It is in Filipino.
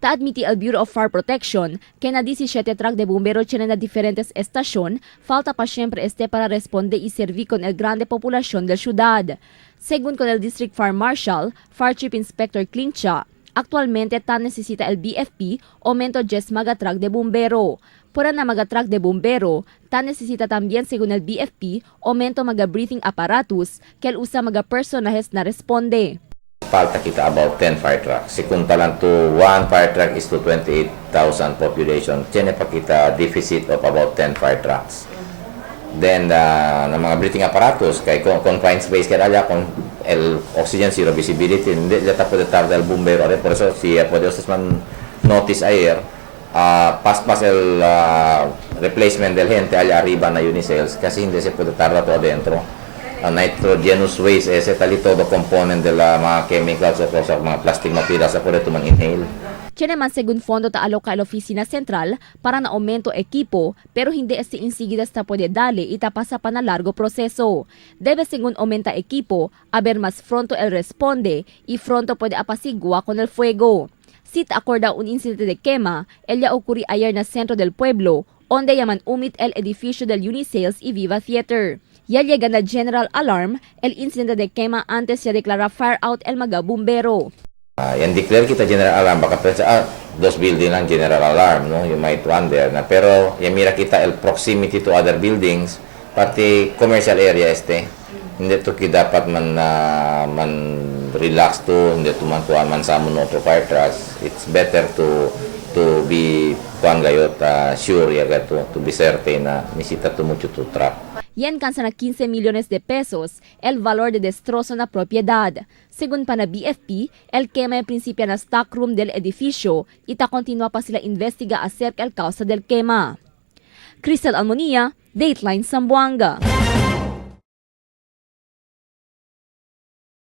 Ta admiti el Bureau of Fire Protection que na 17 truck de bombero tienen na diferentes estación, falta pa siempre para responde y servir con el grande población del ciudad. Según con el District Fire Marshal, Fire Chief Inspector Clincha, actualmente tan necesita el BFP aumento 10 magatruck de bombero. Por na magatruck de bombero, tan necesita también según el BFP aumento maga-breathing apparatus que el usa maga-personajes na responde. Falta kita about 10 fire trucks. Si kung talang to 1 fire truck is to 28,000 population, tiene pa kita deficit of about 10 fire trucks. Then, ng mga breathing apparatus, kay confined space kaya alya, kung el oxygen zero visibility, hindi data pwede tarda el bombero. Por eso, si pwede usted man notice ayer, pas el replacement del gente allá arriba na unicels, kasi hindi se pwede tarda to adentro. Nitrogenous waste, ese tali todo component de la mga chemicals o sa mga plastic materials sa pwede tumang inhale. Tiene man según fondo ta aloka el oficina central para na aumento equipo pero hindi insigida sta pwede dali itapasa pa na largo proseso. Debe según aumenta equipo, haber mas pronto el responde y pronto pwede apasigua con el fuego. Sit acorda un incidente de quema, ella ocurri ayer na centro del pueblo, onde yaman umit el edificio del Unisales y Viva Theater. Ya llega na general alarm el incidente de quema antes ya declara fire out el mga bumbero. Yan declare kita general alarm, baka pensa, those building lang general alarm, no? You might wonder na, pero yan mira kita el proximity to other buildings, pati commercial area hindi to dapat man relax to, hindi to man kuhan man sa no to fire trucks. It's better to be kuhan gayot sure ya to be certain na nisita to mucho to truck. Yan cansa na 15 millones de pesos el valor de destrozo na propiedad. Según pa na BFP, el quema en principio na stockroom del edificio ita continua pa sila investiga acerca el causa del quema. Cristel Almonía, Dateline Zamboanga.